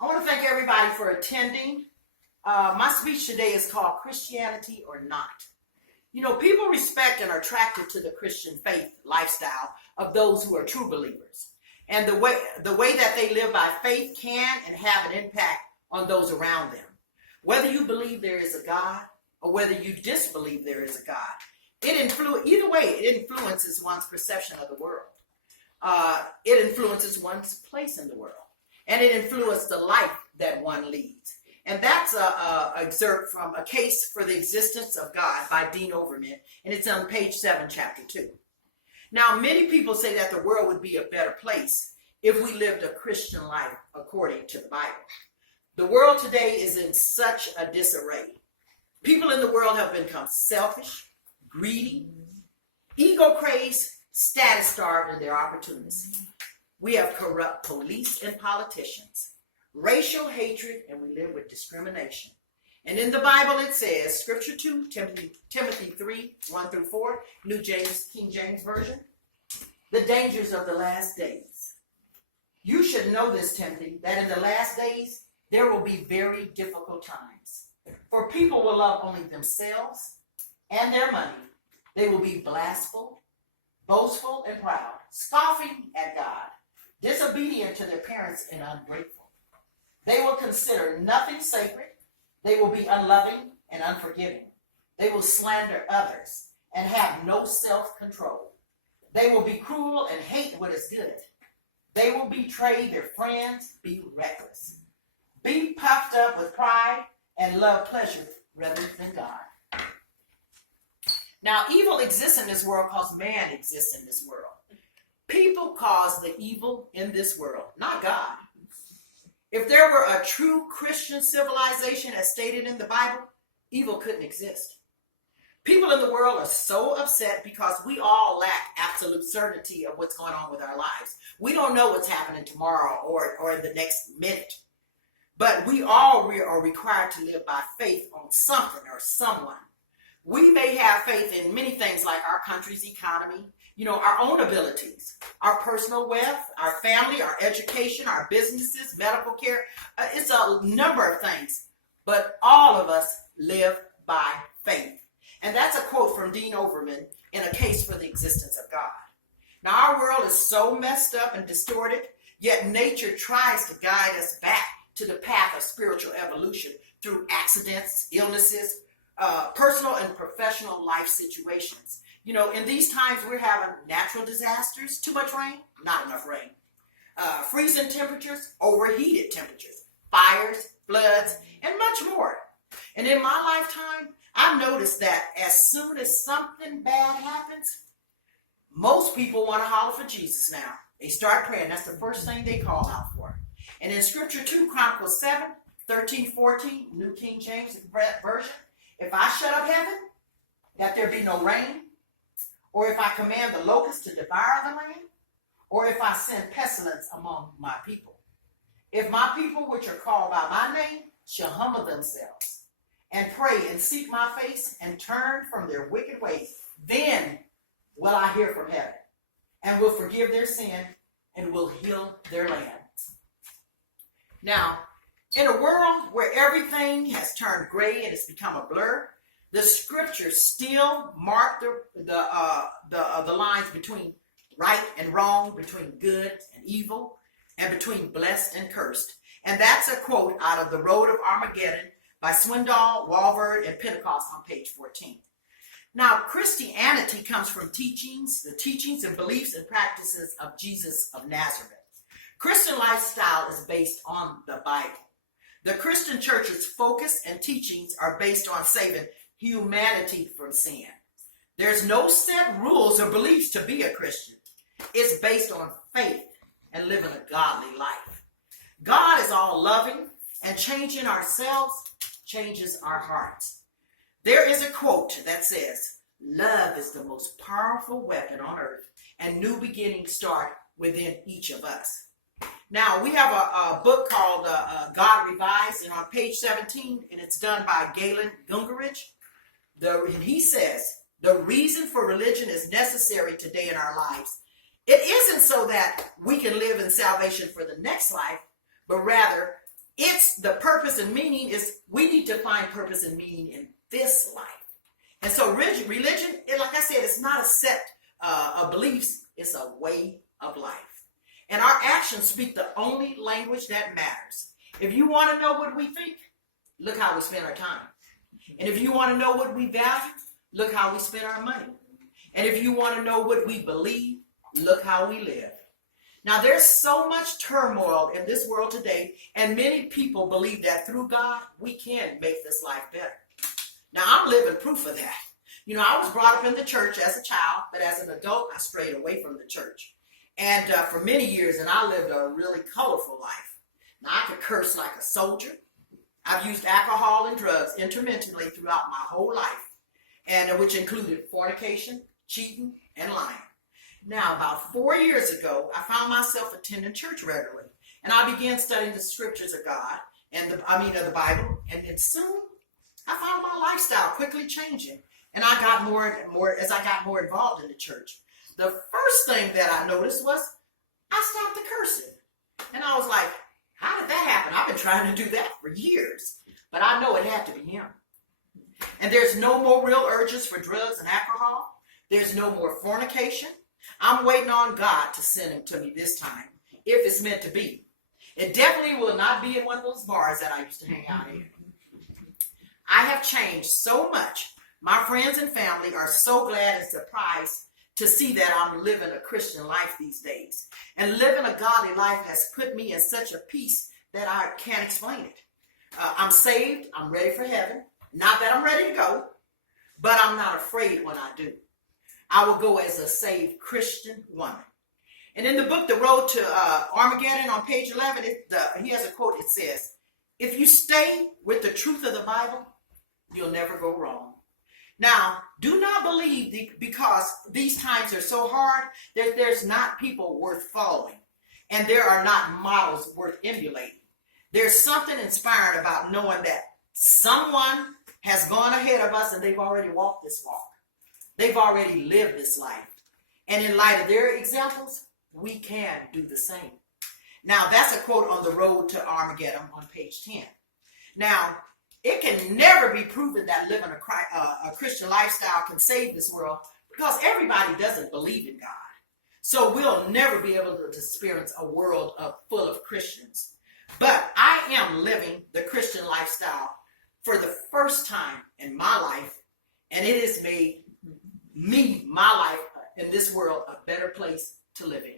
I want to thank everybody for attending. My speech today is called Christianity or Not. You know, people respect and are attracted to the Christian faith lifestyle of those who are true believers. And the way that they live by faith can and have an impact on those around them. Whether you believe there is a God or whether you disbelieve there is a God, either way, it influences one's perception of the world. It influences one's place in the world. And it influences the life that one leads. And that's a excerpt from A Case for the Existence of God by Dean Overman, and it's on page 7, chapter 2. Now, many people say that the world would be a better place if we lived a Christian life according to the Bible. The world today is in such a disarray. People in the world have become selfish, greedy, ego-crazed, status-starved in their opportunities. We have corrupt police and politicians, racial hatred, and we live with discrimination. And in the Bible it says, Scripture 2, Timothy 3, 1 through 4, King James Version, the dangers of the last days. You should know this, Timothy, that in the last days there will be very difficult times. For people will love only themselves and their money. They will be blasphemous, boastful, and proud, scoffing at God, disobedient to their parents, and ungrateful. They will consider nothing sacred. They will be unloving and unforgiving. They will slander others and have no self-control. They will be cruel and hate what is good. They will betray their friends, be reckless, be puffed up with pride, and love pleasure rather than God. Now, evil exists in this world because man exists in this world. People cause the evil in this world, not God. If there were a true Christian civilization as stated in the Bible, evil couldn't exist. People in the world are so upset because we all lack absolute certainty of what's going on with our lives. We don't know what's happening tomorrow or the next minute. But we all are required to live by faith on something or someone. We may have faith in many things like our country's economy, our own abilities, our personal wealth, our family, our education, our businesses, medical care. It's a number of things, but all of us live by faith. And that's a quote from Dean Overman in A Case for the Existence of God. Now, our world is so messed up and distorted, yet nature tries to guide us back to the path of spiritual evolution through accidents, illnesses, personal and professional life situations. In these times we're having natural disasters, too much rain, not enough rain, freezing temperatures, overheated temperatures, fires, floods, and much more. And in my lifetime, I've noticed that as soon as something bad happens, most people want to holler for Jesus now. They start praying. That's the first thing they call out for. And in Scripture 2 Chronicles 7, 13, 14, New King James Version, if I shut up heaven, that there be no rain, or if I command the locusts to devour the land, or if I send pestilence among my people. If my people which are called by my name shall humble themselves, and pray and seek my face, and turn from their wicked ways, then will I hear from heaven, and will forgive their sin, and will heal their land. Now, in a world where everything has turned gray and it's become a blur, the scriptures still mark the lines between right and wrong, between good and evil, and between blessed and cursed. And that's a quote out of The Road of Armageddon by Swindoll, Walvoord, and Pentecost on page 14. Now, Christianity comes from the teachings and beliefs and practices of Jesus of Nazareth. Christian lifestyle is based on the Bible. The Christian church's focus and teachings are based on saving humanity from sin. There's no set rules or beliefs to be a Christian. It's based on faith and living a godly life. God is all loving, and changing ourselves changes our hearts. There is a quote that says, "Love is the most powerful weapon on earth, and new beginnings start within each of us." Now, we have a book called God Revised, and on page 17, and it's done by Galen Gungerich. And he says, the reason for religion is necessary today in our lives. It isn't so that we can live in salvation for the next life, but rather It's the purpose and meaning is we need to find purpose and meaning in this life. And so religion, like I said, it's not a set of beliefs. It's a way of life. And our actions speak the only language that matters. If you want to know what we think, look how we spend our time. And if you want to know what we value, look how we spend our money. And if you want to know what we believe, look how we live. Now, there's so much turmoil in this world today, and many people believe that through God, we can make this life better. Now, I'm living proof of that. You know, I was brought up in the church as a child, but as an adult, I strayed away from the church. And for many years, and I lived a really colorful life. Now, I could curse like a soldier. I've used alcohol and drugs intermittently throughout my whole life, and which included fornication, cheating, and lying. Now, about 4 years ago, I found myself attending church regularly, and I began studying the scriptures of God, of the Bible, and then soon I found my lifestyle quickly changing, and I got more and more as I got more involved in the church. The first thing that I noticed was I stopped the cursing, and I was like, how did that happen? I've been trying to do that for years, but I know it had to be him. And there's no more real urges for drugs and alcohol. There's no more fornication. I'm waiting on God to send him to me this time, if it's meant to be. It definitely will not be in one of those bars that I used to hang out in. I have changed so much. My friends and family are so glad and surprised to see that I'm living a Christian life these days. And living a godly life has put me in such a peace that I can't explain it. I'm saved. I'm ready for heaven. Not that I'm ready to go, but I'm not afraid when I do. I will go as a saved Christian woman. And in the book, The Road to Armageddon, on page 11, he has a quote. It says, if you stay with the truth of the Bible, you'll never go wrong. Now, do not believe because these times are so hard that there's not people worth following. And there are not models worth emulating. There's something inspiring about knowing that someone has gone ahead of us and they've already walked this walk. They've already lived this life. And in light of their examples, we can do the same. Now, that's a quote on The Road to Armageddon on page 10. Now, it can never be proven that living a Christian lifestyle can save this world because everybody doesn't believe in God. So we'll never be able to experience a world full of Christians. But I am living the Christian lifestyle for the first time in my life, and it has made my life in this world a better place to live in.